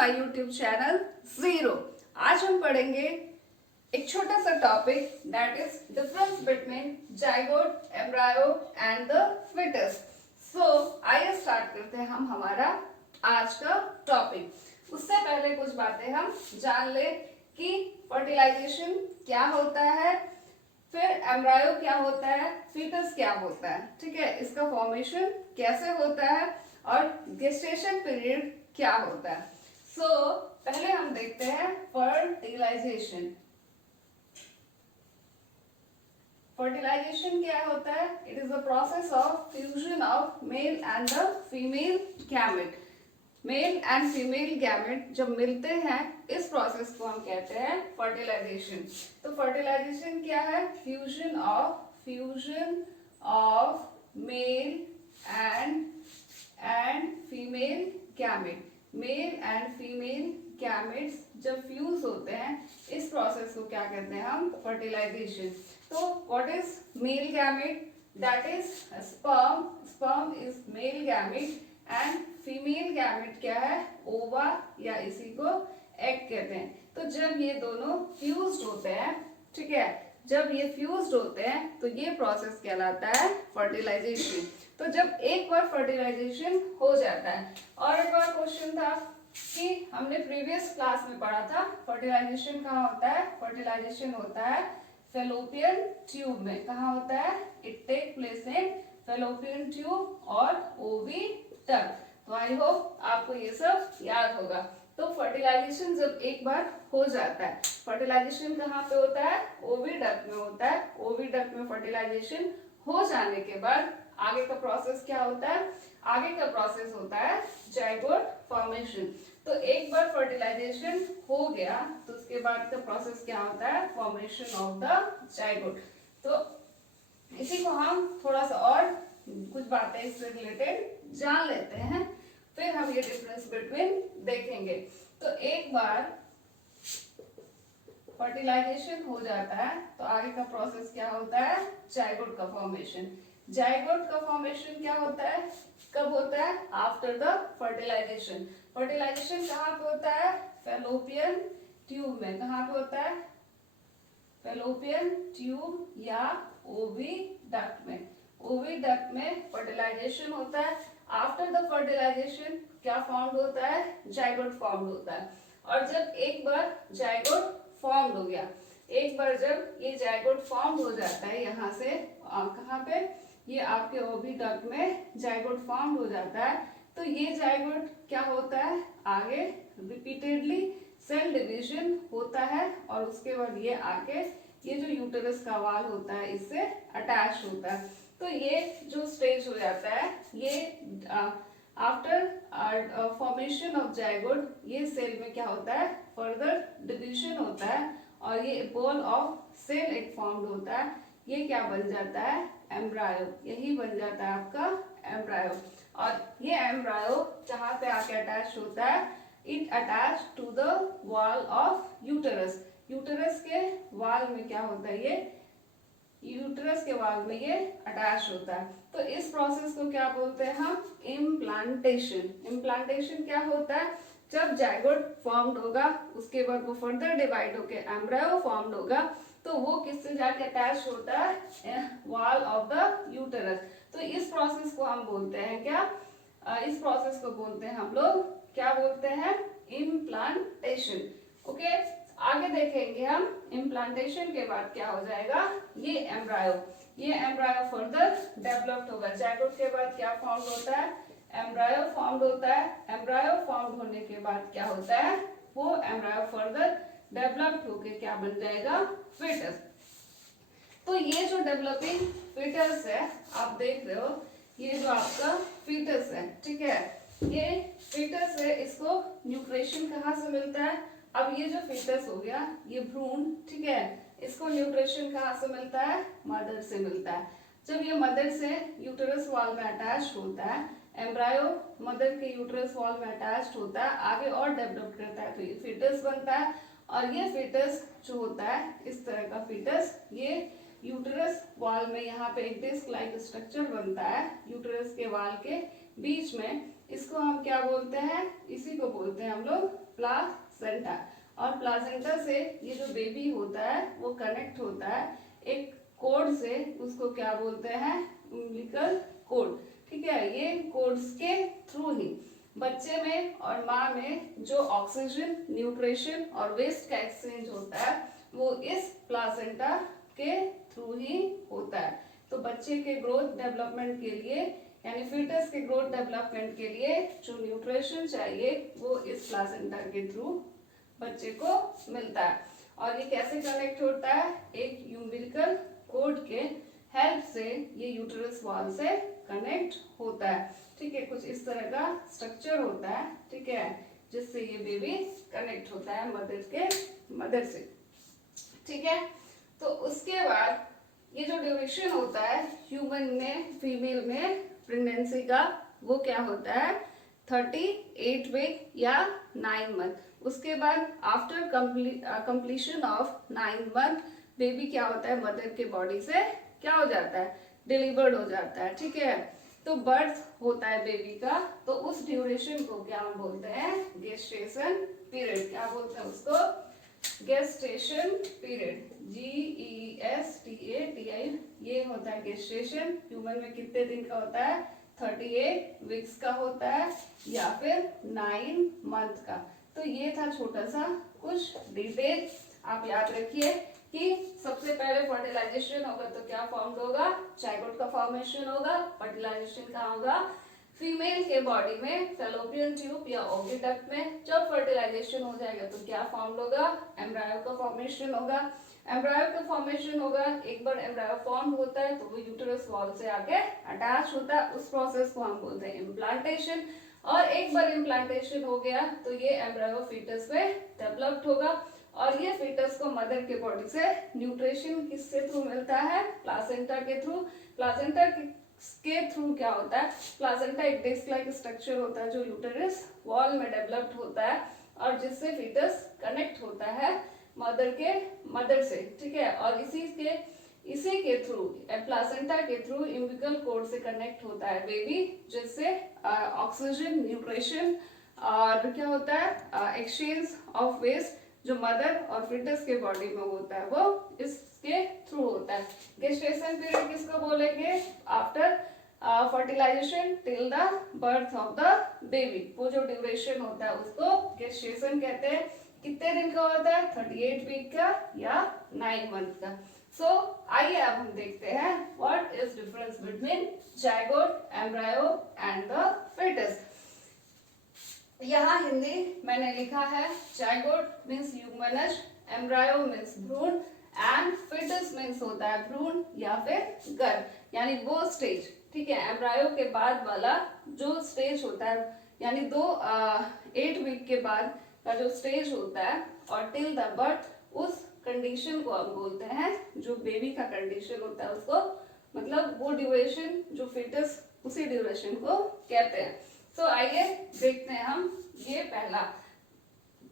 My YouTube channel zero. आज हम पढ़ेंगे एक छोटा सा topic that is difference between zygote, embryo and the foetus. So आइए स्टार्ट करते हैं हम हमारा आज का टॉपिक। उससे पहले कुछ बातें हम जान ले कि फर्टिलाइजेशन क्या होता है, फिर एम्ब्रायो क्या होता है, फीटस क्या होता है, ठीक है, इसका फॉर्मेशन कैसे होता है और गेस्टेशन पीरियड क्या होता है। सो पहले हम देखते हैं फर्टिलाइजेशन। फर्टिलाइजेशन क्या होता है? It is the process of fusion of male and the female gamete. Male and female gamete जब मिलते हैं, इस प्रोसेस को हम कहते हैं फर्टिलाइजेशन। तो फर्टिलाइजेशन क्या है? Fusion of male and female gamete. Male and female gametes जब फ्यूज होते हैं, इस प्रोसेस को क्या कहते हैं हम? फर्टिलाइजेशन। तो what is male gamete? That is sperm. Sperm is male gamete and female gamete क्या है? ओवा, या इसी को एग कहते हैं। तो जब ये दोनों फ्यूज्ड होते हैं, ठीक है, जब ये फ्यूज्ड होते हैं तो ये प्रोसेस कहलाता है फर्टिलाइजेशन। तो जब एक बार फर्टिलाइजेशन हो जाता है, और एक बार क्वेश्चन था कि हमने प्रीवियस क्लास में पढ़ा था फर्टिलाइजेशन कहाँ होता है? फर्टिलाइजेशन होता है फेलोपियन ट्यूब में। कहाँ होता है? It take place in fallopian tube और ओवी डक्ट। तो आई होप आपको ये सब याद होगा। तो फर्टिलाइजेशन जब एक बार हो जाता है, फर्टिलाइजेशन कहाँ पे होता है? ओवी डक्ट में होता है। ओवी डक्ट में फर्टिलाइजेशन हो जाने के बाद आगे का प्रोसेस क्या होता है? आगे का प्रोसेस होता है जाइगोट फॉर्मेशन। तो एक बार फर्टिलाइजेशन हो गया तो उसके बाद का प्रोसेस क्या होता है? Formation of the zygote. तो इसी को हम थोड़ा सा और कुछ बातें इससे रिलेटेड जान लेते हैं, फिर हम ये डिफरेंस बिटवीन देखेंगे। तो एक बार फर्टिलाइजेशन हो जाता है तो आगे का प्रोसेस क्या होता है? जाइगोट का फॉर्मेशन। जाइगोट का फॉर्मेशन क्या होता है? कब होता है? After the fertilisation. फर्टिलाइजेशन कहाँ पे होता है? फेलोपियन ट्यूब में। कहाँ पे होता है? फेलोपियन ट्यूब या ओवी डक्ट में। ओवी डक्ट में फर्टिलाइजेशन होता है। आफ्टर द फर्टिलाइजेशन क्या फॉर्म्ड होता है? जाइगोट फॉर्म्ड होता है। और जब एक बार जाइगोट फॉर्म्ड हो गया, एक बार जब ये जाइगोट फॉर्म्ड हो जाता है, यहाँ से कहाँ पे? ये आपके ओवी डक्ट में जाइगोट फॉर्म्ड हो जाता है। तो ये जाइगोट क्या होता है? आगे रिपीटेडली सेल डिवीजन होता है और उसके बाद ये आके ये जो यूटेरस का वाल होता है इससे अटैच होता है। तो ये जो स्टेज हो जाता है, ये आफ्टर फॉर्मेशन ऑफ जाइगोट, ये सेल में क्या होता है? फर्दर डिवीजन होता है और ये बॉल ऑफ सेल एक फॉर्म्ड होता है। ये क्या बन जाता है? एम्ब्रायो। यही बन जाता है आपका एम्ब्रायो। और ये एम्ब्रायो जहाँ पे आके अटैच होता है, it attach to the wall of uterus. Uterus के वाल में क्या होता है? ये यूटेरस के वाल में ये अटैच होता है। तो इस प्रोसेस को क्या बोलते हैं हम? इम्प्लांटेशन। इम्प्लांटेशन क्या होता है? जब जाइगोट फॉर्म्ड होगा, उसके बाद वो फर्दर डिवाइड होकर एम्ब्रायो फॉर्म्ड होगा, तो वो किससे जाके अटैच होता है? Wall of the uterus. तो इस प्रोसेस को हम बोलते हैं क्या? इस प्रोसेस को बोलते हैं हम लोग, क्या बोलते हैं? इम्प्लांटेशन। ओके, आगे देखेंगे हम इम्प्लांटेशन के बाद क्या हो जाएगा? ये एम्ब्रायो। ये एम्ब्रायो फर्दर डेवलप्ड होगा। जाइगोट के बाद क्या फॉर्म होता है? एम्ब्रायो फॉर्म्ड होता है। एम्ब्रायो फॉर्म्ड होने के बाद क्या होता है? वो एम्ब्रायो फर्दर डेवलप्ड होके क्या बन जाएगा? फिटस। तो ये जो डेवलपिंग फिटस है, आप देख रहे हो, ये जो आपका फिटस है, ठीक है, ये फिटस है, इसको न्यूट्रिशन कहाँ से मिलता है? अब ये जो फिटस हो गया, ये भ्रूण, ठीक है, इसको न्यूट्रिशन कहाँ से मिलता है? मदर से मिलता है। जब ये मदर से यूटेरस वॉल में अटैच होता है, एम्ब्रायो मदर के यूटेरस वॉल में अटैच होता है, आगे और डेवलप करता है तो ये फिटस बनता है। और ये फिटस जो होता है, इस तरह का फिटस, ये यूटेरस वॉल में यहाँ पे एक डिस्क लाइक स्ट्रक्चर बनता है यूटेरस के वॉल के बीच में। इसको हम क्या बोलते हैं, इसी को बोलते हैं हम लोग प्लासेंटा। और प्लासेंटा से ये जो बेबी होता है वो कनेक्ट होता है एक कोड से, उसको क्या बोलते हैं, उम्बिलिकल कोड। ठीक है, ये कोड्स के थ्रू ही बच्चे में और माँ में जो ऑक्सीजन, न्यूट्रिशन और वेस्ट का एक्सचेंज होता है वो इस प्लासेंटा के थ्रू ही होता है। तो बच्चे के ग्रोथ डेवलपमेंट के लिए यानी फीटस के ग्रोथ डेवलपमेंट के लिए जो न्यूट्रिशन चाहिए वो इस प्लासेंटा के थ्रू बच्चे को मिलता है। और ये कैसे कनेक्ट होता है, एक यूम्बिलिकल कोड के हेल्प से ये यूटेरस वॉल से कनेक्ट होता है। ठीक है, कुछ इस तरह का स्ट्रक्चर होता है, ठीक है, जिससे ये बेबी कनेक्ट होता है मदर से। ठीक है, तो उसके बाद ये जो ड्यूरेशन होता है ह्यूमन में, फीमेल में प्रेगनेंसी का, वो क्या होता है 38 वीक या 9 मंथ। उसके बाद after completion of 9 month baby क्या होता है, मदर के बॉडी से क्या हो जाता है, डिलीवर्ड हो जाता है। ठीक है, तो बर्थ होता है बेबी का, तो उस ड्यूरेशन को क्या हम बोलते हैं, गेस्टेशन पीरियड। क्या बोलते हैं उसको, गेस्टेशन पीरियड, GESTATI, ये होता है गेस्टेशन। ह्यूमन में कितने दिन का होता है, 38 वीक्स का होता है या फिर 9 मंथ का। तो ये था छोटा सा कुछ डिटेल। आप याद रखिए कि सबसे पहले फर्टिलाइजेशन होगा तो क्या फॉर्म होगा, जाइगोट का फॉर्मेशन होगा। फर्टिलाइजेशन कहाँ होगा, फीमेल के बॉडी में फैलोपियन ट्यूब या ओविडक्ट में। जब फर्टिलाइजेशन हो जाएगा तो क्या फॉर्म होगा, एम्ब्रायो का फॉर्मेशन होगा। एम्ब्रायो का फॉर्मेशन होगा, एक बार एम्ब्रायो फॉर्म होता है तो वो यूटेरस वॉल से आके अटैच होता है, उस प्रोसेस को हम बोलते हैं इम्प्लांटेशन। और एक बार इम्प्लांटेशन हो गया तो ये एम्ब्रायो फीटस में डेवलप्ड होगा और ये फीटस को मदर के बॉडी से न्यूट्रिशन किससे थ्रू मिलता है, प्लासेंटा के थ्रू। प्लासेंटा के थ्रू क्या होता है, प्लासेंटा एक डिस्क लाइक स्ट्रक्चर होता है जो यूटेरस वॉल में डेवलप्ड होता है और जिससे फीटस कनेक्ट होता है मदर से। ठीक है, और इसी के थ्रू, प्लासेंटा के थ्रू उम्बिलिकल कोड से कनेक्ट होता है बेबी, जिससे ऑक्सीजन, न्यूट्रिशन और क्या होता है, एक्सचेंज ऑफ वेस्ट जो मदर और फीटस के बॉडी में होता है वो इसके थ्रू होता है। गेस्टेशन पीरियड किसको बोलेंगे, after fertilisation till the birth of the baby, वो जो ड्यूरेशन होता है उसको गेस्टेशन कहते हैं। कितने दिन का होता है, 38 वीक का या 9 मंथ का। सो आइए अब हम देखते हैं what is difference between zygote, embryo and the foetus. यहाँ हिंदी मैंने लिखा है, जाइगोट मीन्स ह्यूमनस, एम्ब्रायो मीन्स भ्रूण एंड फीटस मीन्स होता है भ्रूण या फिर गर्भ, यानी वो स्टेज। ठीक है, एम्ब्रायो के बाद वाला जो स्टेज होता है, यानी 8 वीक के बाद का जो स्टेज होता है और टिल द बर्थ, उस कंडीशन को हम बोलते हैं, जो बेबी का कंडीशन होता है उसको, मतलब वो ड्यूरेशन जो फीटस, उसी ड्यूरेशन को कहते हैं। तो आइए देखते हैं हम, ये पहला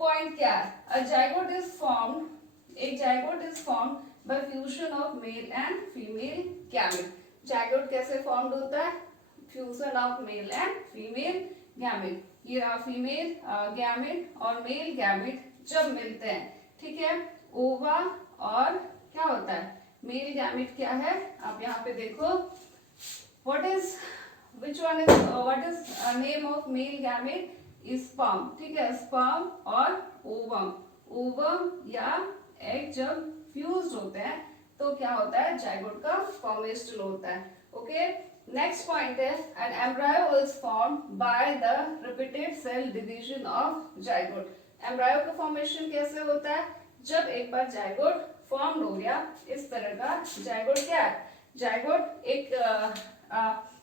पॉइंट क्या है, अ जाइगोट इज फॉर्म्ड, एक zygote is formed bye fusion of male and female gamete. Zygote कैसे फॉर्म्ड होता है, fusion of male and female gamete. ये रहा फीमेल गैमेट और मेल गैमेट जब मिलते हैं, ठीक है, ओवा और क्या होता है, मेल गैमेट क्या है, आप यहाँ पे देखो, what is name of male gamete is sperm. ठीक है, स्पर्म और ओवम, ओवम या एग जब फ्यूज्ड होते हैं तो क्या होता है, जाइगोट का फॉर्मेशन होता है। ओके, नेक्स्ट पॉइंट है, an embryo is formed by the repeated cell division of zygote. Embryo का फॉर्मेशन कैसे होता है, जब एक बार जाइगोट फॉर्म्ड हो गया, इस तरह का जाइगोट क्या है, जाइगोट एक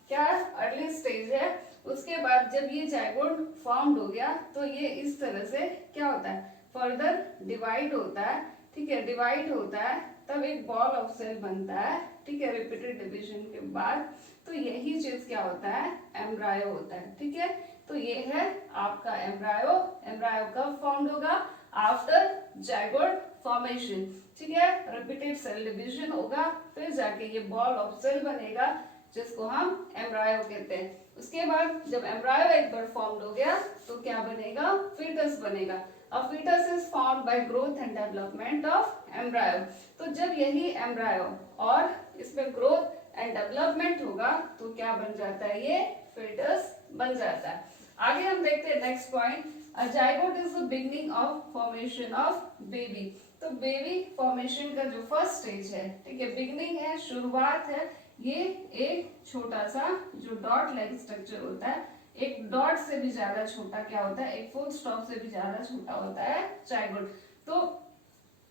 क्या अर्ली स्टेज है, उसके बाद जब ये जाइगोट फॉर्म्ड हो गया तो ये इस तरह से क्या होता है, फर्दर डिवाइड होता है। ठीक है, डिवाइड होता है तब एक बॉल ऑफ सेल बनता है। ठीक है, रिपीटेड डिवीजन के बाद, तो यही चीज क्या होता है, एम्ब्रायो होता है। ठीक है, तो ये है आपका एम्ब्रायो। एम्ब्रायो कब फॉर्म्ड होगा, आफ्टर जाइगोट फॉर्मेशन। ठीक है, रिपीटेड सेल डिवीजन होगा, फिर जाके ये बॉल ऑफ सेल बनेगा जिसको हम एम्ब्रायो कहते हैं। उसके बाद जब एम्ब्रायो एक बार फॉर्म्ड हो गया तो क्या बनेगा, फीटस बनेगा। A fetus is formed by growth and development of embryo। तो जब यही एम्ब्रायो और इसमें ग्रोथ एंड डेवलपमेंट होगा तो क्या बन जाता है, ये फीटस बन जाता है। आगे हम देखते हैं next point, a zygote is the beginning of formation of baby. तो बेबी फॉर्मेशन का जो फर्स्ट स्टेज है, ठीक है, बिगिनिंग है, शुरुआत है, ये एक छोटा सा जो डॉट लाइक स्ट्रक्चर होता है, एक डॉट से भी ज्यादा छोटा क्या होता है, एक फुल स्टॉप से भी ज्यादा छोटा होता है जाइगोट। तो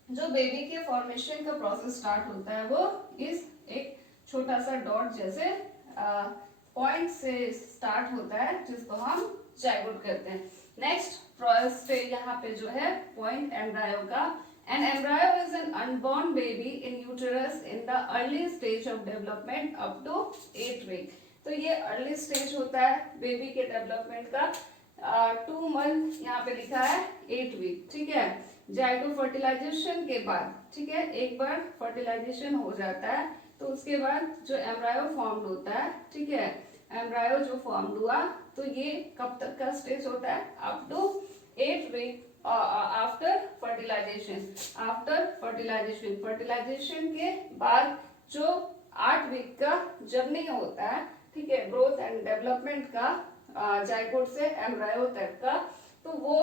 जो बेबी के फॉर्मेशन का प्रोसेस स्टार्ट होता है वो इस एक छोटा सा डॉट जैसे पॉइंट से स्टार्ट होता है जिसको हम जाइगोट कहते हैं। नेक्स्ट स्टेज यहाँ पे जो है पॉइंट एम्ब्रायो का। An embryo is an unborn baby in uterus in the early stage of development up to 8 week। तो ये अर्ली स्टेज होता है बेबी के डेवलपमेंट का। 2 मंथ यहाँ पे लिखा है 8 वीक, ठीक है। जाइगो फर्टिलाइजेशन के बाद, ठीक है, एक बार फर्टिलाइजेशन हो जाता है तो उसके बाद जो एम्ब्रायो फॉर्म्ड होता है, ठीक है, एम्ब्रायो जो फॉर्म्ड हुआ तो ये कब तक का स्टेज होता है, up to 8 week after fertilisation. After fertilisation, fertilisation के बाद जो 8 वीक का जर्नी होता है, ठीक है, ग्रोथ एंड डेवलपमेंट का जाइगोट से एम्ब्रायो तक का, तो वो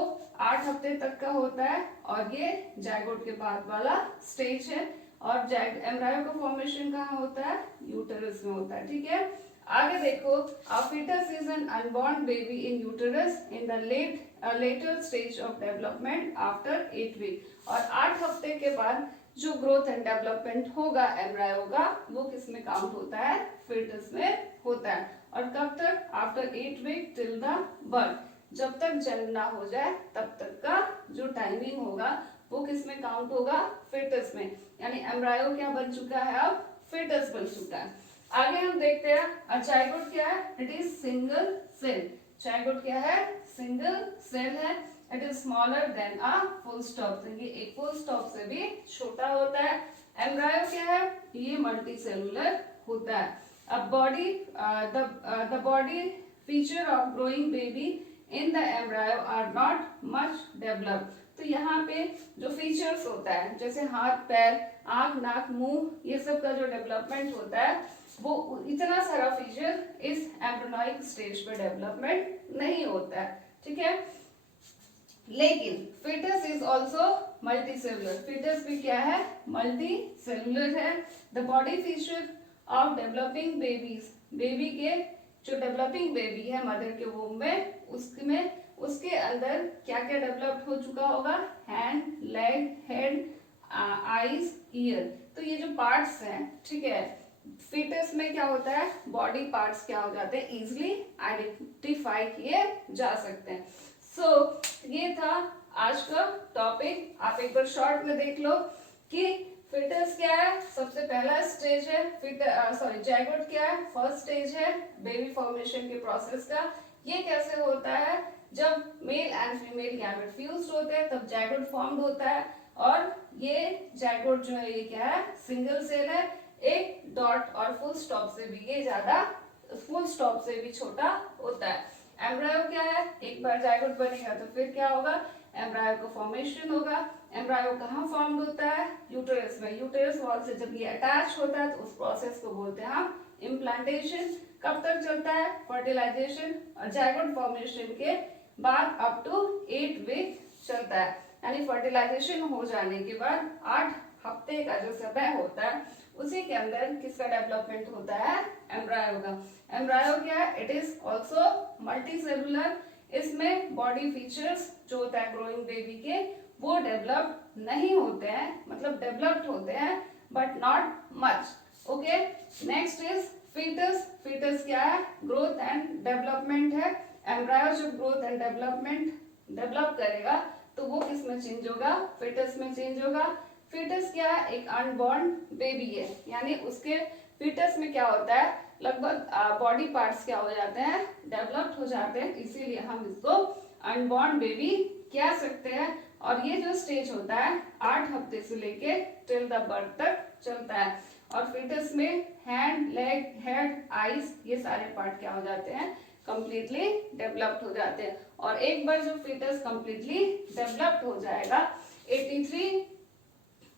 8 हफ्ते तक का होता है और ये जाइगोट के बाद वाला स्टेज है। और एम्ब्रायो का फॉर्मेशन कहाँ होता है, यूटेरस में होता है, ठीक है। आगे देखो, a foetus is an unborn baby in uterus in the later stage of development after 8 week. और 8 हफ्ते के बाद जो ग्रोथ एंड डेवलपमेंट होगा एम्ब्रायो का वो किस में काउंट होता है, फीटस में होता है। और कब तक, after 8 week till the birth, जब तक जन्म ना हो जाए तब तक का जो टाइमिंग होगा वो किस में काउंट होगा, फीटस में। यानी एम्ब्रायो क्या बन चुका है, अब फीटस बन चुका है। आगे हम देखते हैं जाइगोट क्या है, it is single cell. Zygote क्या है, सिंगल सेल है। It is smaller than a full stop, तो ये एक फुल स्टॉप से भी छोटा होता है। एम्ब्रायो क्या है, ये मल्टी सेलुलर होता है। अब body, the body feature of growing baby in the embryo are not much developed. तो यहाँ पे जो फीचर्स होता है जैसे हाथ पैर आंख नाक मुंह, ये सब का जो डेवलपमेंट होता है वो इतना सारा फीचर इस एम्ब्रियोनिक स्टेज पे डेवलपमेंट नहीं होता है, ठीक है। लेकिन foetus is also multicellular, foetus भी क्या है, मल्टी सेलुलर है। The body feature of developing babies, baby के जो डेवलपिंग बेबी है मदर के वोम में, उसके अंदर क्या क्या डेवलप्ड हो चुका होगा, hand leg head eyes ear. तो ये जो पार्ट्स हैं, ठीक है, फीटस में क्या होता है, बॉडी पार्ट्स क्या हो जाते हैं, इजिली आइडेंटिफाई किए जा सकते हैं। सो ये था आज का टॉपिक। आप एक बार शॉर्ट में देख लो कि फीटस क्या है, सबसे पहला स्टेज है, जाइगोट क्या है, फर्स्ट स्टेज है बेबी फॉर्मेशन के प्रोसेस का। ये कैसे होता है, जब male and female gamete fused होते हैं तब जाइगोट फॉर्म्ड होता है। और ये जाइगोट जो है ये क्या है, सिंगल सेल है, एक डॉट और फुल स्टॉप से भी ये ज्यादा, फुल स्टॉप से भी छोटा होता है। एम्ब्रायो क्या है, एक बार जाइगोट बनेगा तो फिर क्या होगा, एम्ब्रायो का फॉर्मेशन होगा। एम्ब्रायो कहाँ फॉर्म्ड होता है, यूटेरस में। यूटेरस वॉल से जब ये अटैच होता है तो उस प्रोसेस को बोलते हैं हम इम्प्लांटेशन। कब तक चलता है, फर्टिलाइजेशन और जाइगोट फॉर्मेशन के बाद अप टू 8 वीक चलता है। यानी फर्टिलाइजेशन हो जाने के बाद 8 हफ्ते का जो समय होता है उसी के अंदर किसका डेवलपमेंट होता है, एम्ब्रायो का। एम्ब्रायो क्या है, it is also multi cellular. इसमें बॉडी फीचर्स जो होता है ग्रोइंग बेबी के वो डेवलप्ड नहीं होते हैं, मतलब डेवलप्ड होते हैं but not much. Okay, next is foetus. Foetus क्या है, ग्रोथ एंड डेवलपमेंट है। एम्ब्रायो जब ग्रोथ एंड डेवलप करेगा तो वो किस में चेंज होगा, फीटस में चेंज होगा। फीटस क्या है, एक अनबॉर्न बेबी है, यानी उसके फीटस में क्या होता है, लगभग बॉडी पार्ट्स क्या हो जाते हैं, डेवलप्ड हो जाते हैं, इसीलिए हम इसको अनबॉर्न बेबी कह सकते हैं। और ये जो स्टेज होता है 8 हफ्ते से लेके टिल द बर्थ तक चलता है। और फीटस में हैंड लेग हेड आईज ये सारे पार्ट क्या हो जाते हैं, कंप्लीटली डेवलप्ड हो जाते हैं। और एक बार जो फीटस कंप्लीटली डेवलप्ड हो जाएगा 83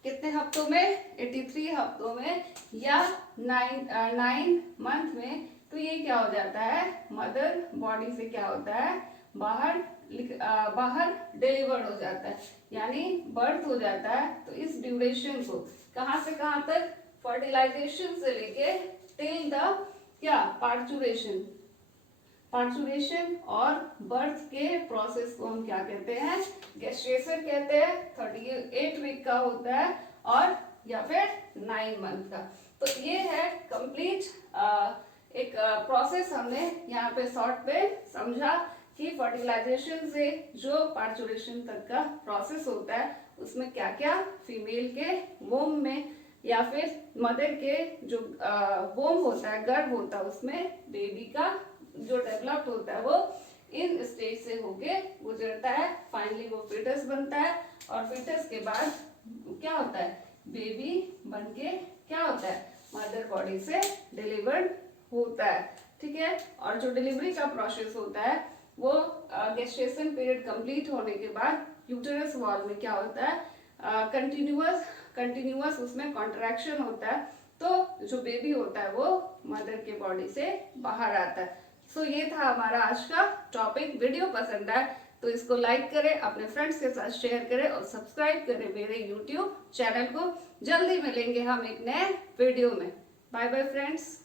कितने हफ्तों में, 83 हफ्तों में या 9 मंथ में, तो ये क्या हो जाता है, मदर बॉडी से क्या होता है, बाहर डिलीवर्ड हो जाता है, यानी बर्थ हो जाता है। तो इस ड्यूरेशन को कहां से कहां तक, फर्टिलाइजेशन से लेके टिल द क्या, पार्चुरेशन और बर्थ के प्रोसेस को हम क्या कहते हैं, गेस्टेशन कहते हैं। 38 वीक का होता है और या फिर 9 मंथ का। तो ये है कंप्लीट एक प्रोसेस हमने यहाँ पे शॉर्ट पे समझा कि फर्टिलाइजेशन से जो पार्चुरेशन तक का प्रोसेस होता है उसमें क्या क्या फीमेल के वोम में या फिर मदर के जो वोम होता है, गर्भ होता है, उसमें बेबी का जो डेवलप्ड होता है वो इन स्टेज से होके गुजरता है। फाइनली वो फीटस बनता है और फीटस के बाद क्या होता है, बेबी बनके क्या होता है, मदर बॉडी से डिलीवर्ड होता है। ठीक है। और जो डिलीवरी का प्रोसेस होता है वो गेस्टेशन पीरियड कंप्लीट होने के बाद यूटेरस वॉल में क्या होता है, कंटिन्यूअस उसमें कॉन्ट्रैक्शन होता है, तो जो बेबी होता है वो मदर के बॉडी से बाहर आता है। सो ये था हमारा आज का टॉपिक। वीडियो पसंद आए तो इसको लाइक करें, अपने फ्रेंड्स के साथ शेयर करें और सब्सक्राइब करें मेरे यूट्यूब चैनल को। जल्दी मिलेंगे हम एक नए वीडियो में। Bye bye friends.